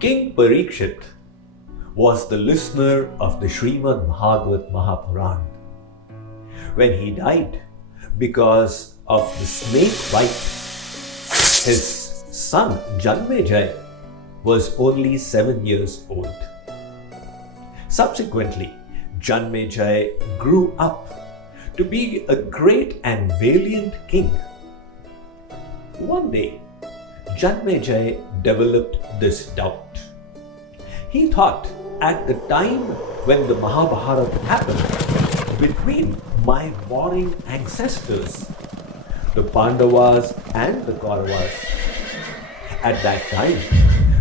King Parikshit was the listener of the Srimad Mahabharata. When he died because of the snake bite, his son Janamejay was only 7 years old. Subsequently, Janamejay grew up to be a great and valiant king. One day, Janamejay developed this doubt. He thought, at the time when the Mahabharata happened between my warring ancestors, the Pandavas and the Kauravas, at that time,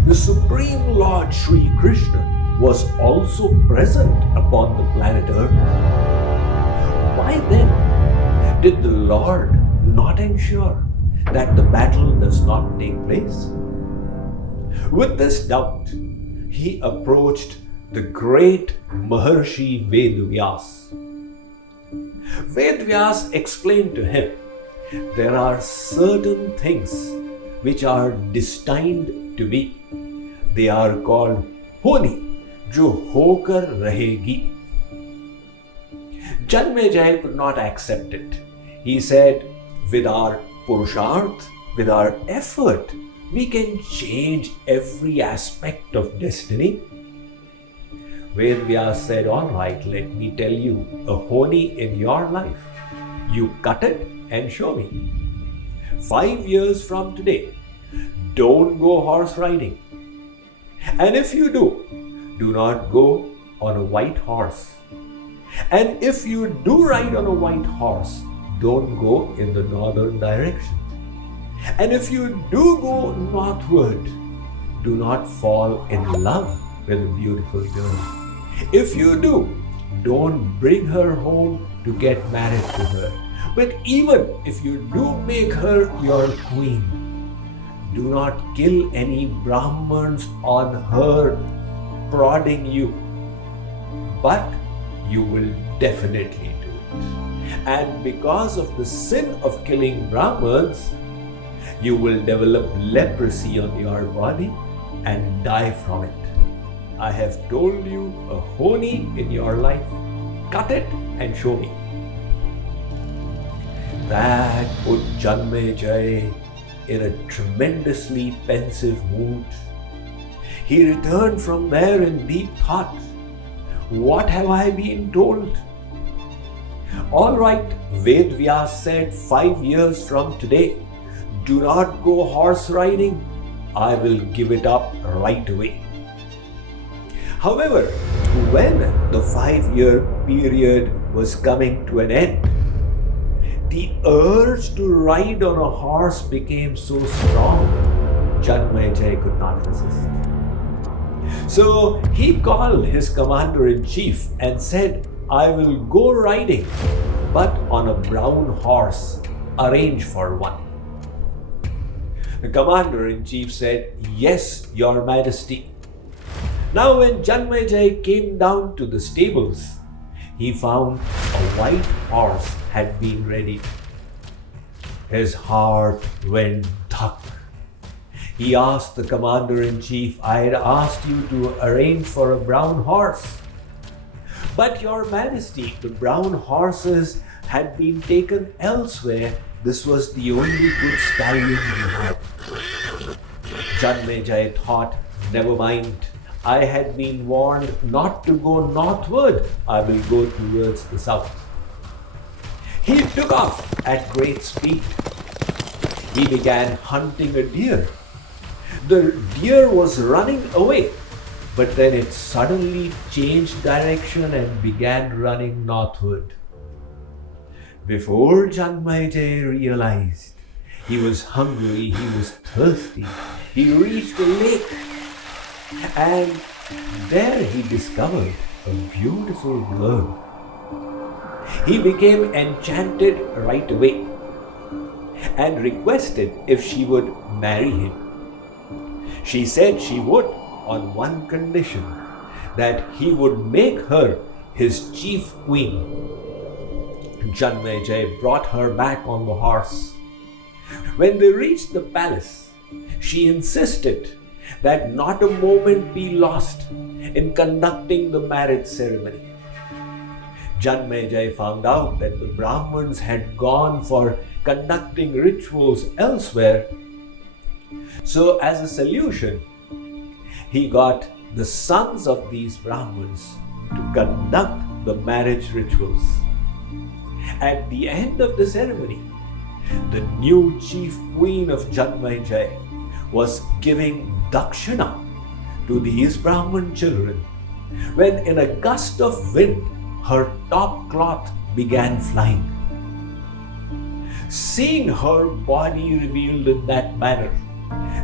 the Supreme Lord Sri Krishna was also present upon the planet Earth. Why then did the Lord not ensure that the battle does not take place? With this doubt, he approached the great Maharshi Vedavyas. Vedavyas explained to him, there are certain things which are destined to be. They are called honi, jo hokar rahegi. Janamejay could not accept it. He said, with our purusharth, with our effort, we can change every aspect of destiny. Vedavyas said, all right, let me tell you a honi in your life. You cut it and show me. 5 years from today, don't go horse riding. And if you do not go on a white horse. And if you do ride on a white horse, don't go in the northern direction. And if you do go northward, do not fall in love with a beautiful girl. If you do, don't bring her home to get married to her. But even if you do make her your queen, do not kill any Brahmins on her prodding you. But you will definitely do it. And because of the sin of killing Brahmins, you will develop leprosy on your body and die from it. I have told you a honi in your life. Cut it and show me. That put Janamejay in a tremendously pensive mood. He returned from there in deep thought. What have I been told? All right, Vedavyas said 5 years from today, do not go horse riding. I will give it up right away. However, when the 5-year period was coming to an end, the urge to ride on a horse became so strong, Janamejay could not resist. So he called his commander-in-chief and said, I will go riding, but on a brown horse. Arrange for one. The commander-in-chief said, yes, your majesty. Now when Janamejay came down to the stables, he found a white horse had been ready. His heart went thuk. He asked the commander-in-chief, I had asked you to arrange for a brown horse. But your majesty, the brown horses had been taken elsewhere. This was the only good stallion you had. Janamejay thought, never mind. I had been warned not to go northward. I will go towards the south. He took off at great speed. He began hunting a deer. The deer was running away, but then it suddenly changed direction and began running northward. Before Janamejay realized, he was hungry, he was thirsty. He reached a lake, and there he discovered a beautiful girl. He became enchanted right away and requested if she would marry him. She said she would on one condition, that he would make her his chief queen. Janamejay brought her back on the horse. When they reached the palace, she insisted that not a moment be lost in conducting the marriage ceremony. Janamejay found out that the Brahmins had gone for conducting rituals elsewhere. So, as a solution, he got the sons of these Brahmins to conduct the marriage rituals. At the end of the ceremony, the new chief queen of Janamejay was giving dakshina to these Brahmin children when, in a gust of wind, her top cloth began flying. Seeing her body revealed in that manner,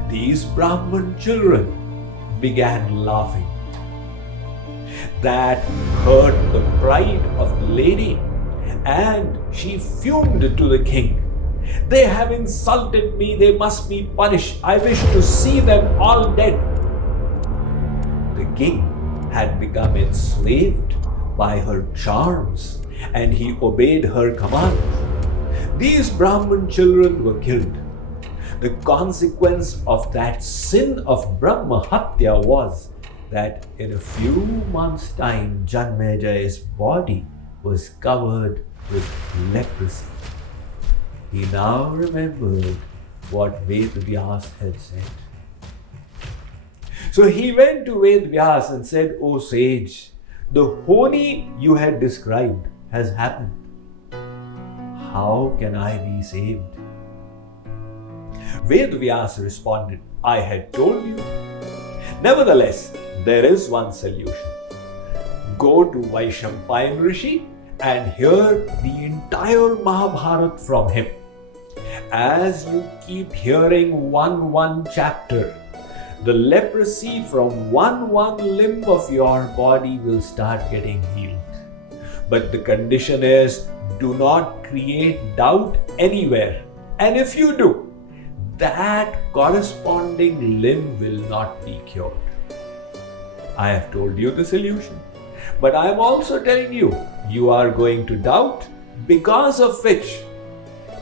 these Brahmin children began laughing. That hurt the pride of the lady, and she fumed to the king. They have insulted me, they must be punished. I wish to see them all dead. The king had become enslaved by her charms, and he obeyed her commands. These Brahmin children were killed. The consequence of that sin of Brahma Hatya was that in a few months' time, Janamejay's body was covered with leprosy. He now remembered what Ved-Vyas had said. So he went to Ved-Vyas and said, "O sage, the honi you had described has happened. How can I be saved?" Ved-Vyas responded, "I had told you. Nevertheless, there is one solution. Go to Vaishampayan Rishi and hear the entire Mahabharata from him. As you keep hearing one chapter, the leprosy from one limb of your body will start getting healed. But the condition is, do not create doubt anywhere. And if you do, that corresponding limb will not be cured. I have told you the solution. But I am also telling you, you are going to doubt, because of which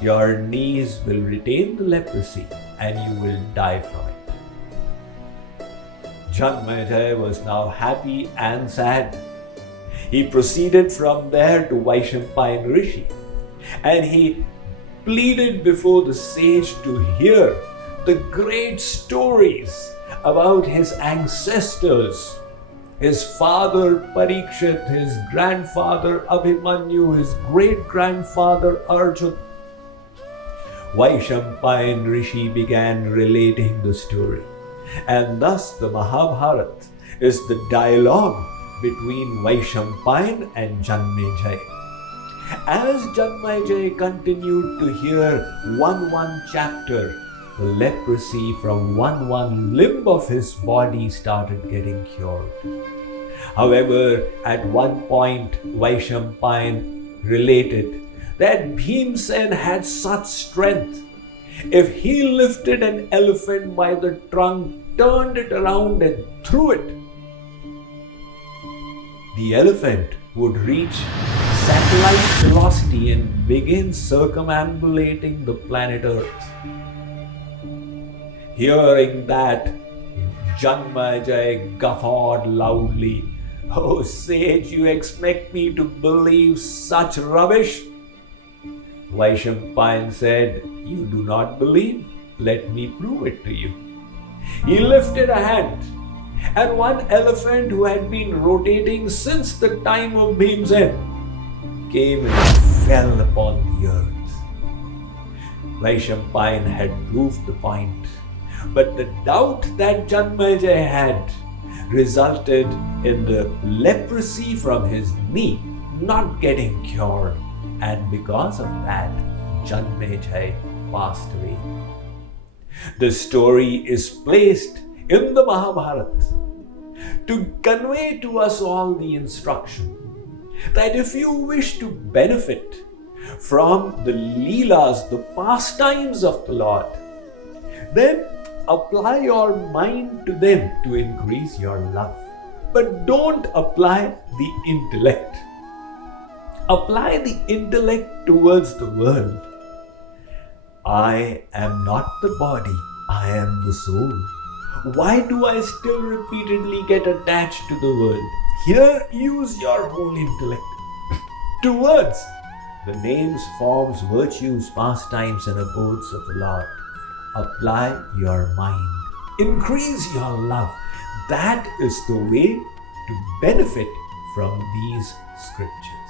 your knees will retain the leprosy and you will die from it." Janamejay was now happy and sad. He proceeded from there to Vaishampayan Rishi, and he pleaded before the sage to hear the great stories about his ancestors, his father Parikshit, his grandfather Abhimanyu, his great-grandfather Arjun. Vaishampayan Rishi began relating the story, and thus the Mahabharata is the dialogue between Vaishampayan and Janamejay. As Janamejay continued to hear one chapter, the leprosy from one limb of his body started getting cured. However, at one point, Vaishampayan related that Bhimsen had such strength. If he lifted an elephant by the trunk, turned it around and threw it, the elephant would reach satellite velocity and begin circumambulating the planet Earth. Hearing that, Janamejay guffawed loudly. "Oh sage, you expect me to believe such rubbish?" Vaishampayan said, "You do not believe? Let me prove it to you." He lifted a hand, and one elephant who had been rotating since the time of Bhimsen came and fell upon the earth. Vaishampayan had proved the point, but the doubt that Janamejay had resulted in the leprosy from his knee not getting cured, and because of that, Janamejay passed away. The story is placed in the Mahabharata to convey to us all the instruction that if you wish to benefit from the Leelas, the pastimes of the Lord, then apply your mind to them to increase your love. But don't apply the intellect. Apply the intellect towards the world. I am not the body, I am the soul. Why do I still repeatedly get attached to the world? Here, use your whole intellect. 2 words. The names, forms, virtues, pastimes, and abodes of the Lord. Apply your mind. Increase your love. That is the way to benefit from these scriptures.